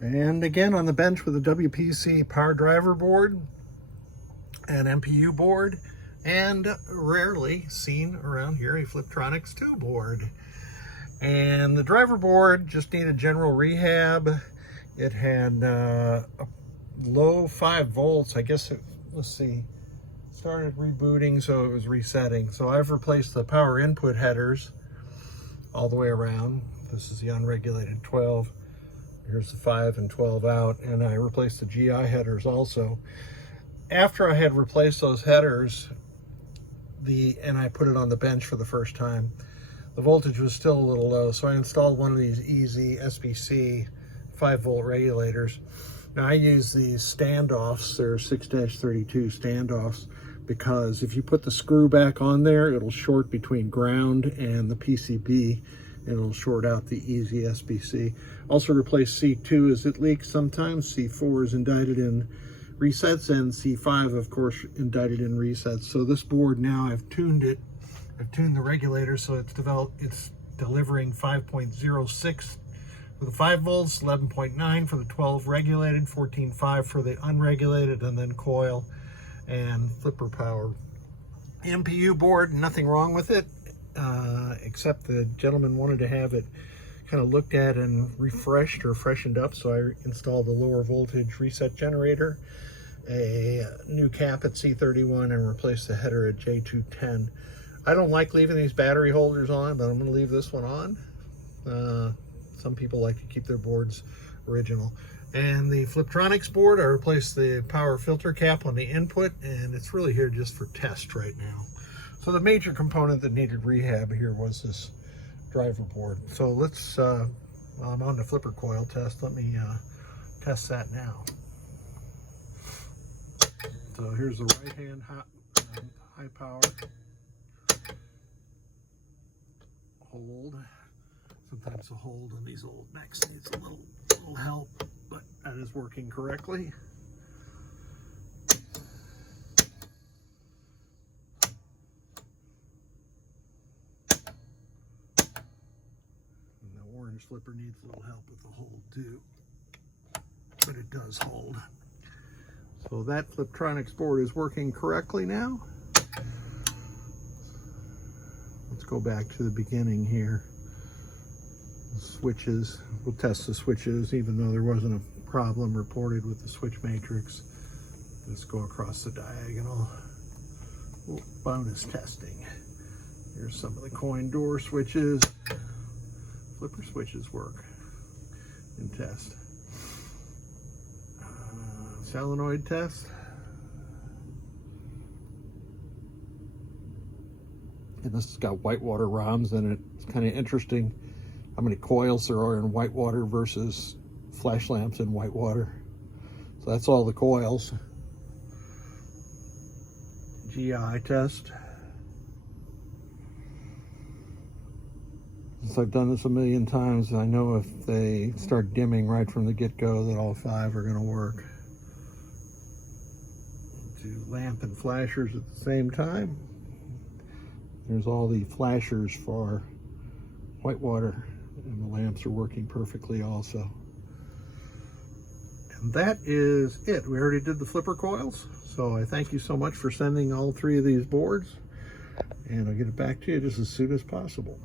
And again on the bench with a WPC PowerDriver board, an MPU board, and rarely seen around here a FlipTronics 2 board. And the driver board just needed general rehab. It had a low 5 volts. I guess let's see, started rebooting, so it was resetting. So I've replaced the power input headers all the way around. This is the unregulated 12. Here's the 5 and 12 out, and I replaced the GI headers also. After I had replaced those headers, and I put it on the bench for the first time, the voltage was still a little low, so I installed one of these easy SBC 5-volt regulators. Now I use these standoffs. They're 6-32 standoffs, because if you put the screw back on there, it'll short between ground and the PCB, and it'll short out the easy SBC. Also replace C2 as it leaks sometimes. C4 is indicted in resets, and C5 of course indicted in resets. So this board now, I've tuned it. I've tuned the regulator so it's delivering 5.06 for the 5 volts, 11.9 for the 12 regulated, 14.5 for the unregulated, and then coil and flipper power. MPU board, nothing wrong with it, except the gentleman wanted to have it kind of looked at and refreshed or freshened up, so I installed a lower voltage reset generator, a new cap at C31, and replaced the header at J210. I don't like leaving these battery holders on, but I'm going to leave this one on. Some people like to keep their boards original. And the FlipTronics board, I replaced the power filter cap on the input, and it's really here just for test right now. So the major component that needed rehab here was this driver board. So let's, I'm on the flipper coil test. Let me test that now. So here's the right hand high power hold. Sometimes the hold on these old mechs needs a little help, but that is working correctly. And the orange flipper needs a little help with the hold too, but it does hold. So that FlipTronics board is working correctly now. Let's go back to the beginning here. The switches, we'll test the switches even though there wasn't a problem reported with the switch matrix. Let's go across the diagonal. Ooh, bonus testing. Here's some of the coin door switches. Flipper switches work in test. Solenoid test. And this has got WhiteWater ROMs in it. It's kind of interesting how many coils there are in WhiteWater versus flash lamps in WhiteWater. So that's all the coils. GI test. Since I've done this a million times, I know if they start dimming right from the get-go that all 5 are going to work. Do lamp and flashers at the same time. There's all the flashers for WhiteWater, and the lamps are working perfectly also. And that is it. We already did the flipper coils, so I thank you so much for sending all 3 of these boards, and I'll get it back to you just as soon as possible.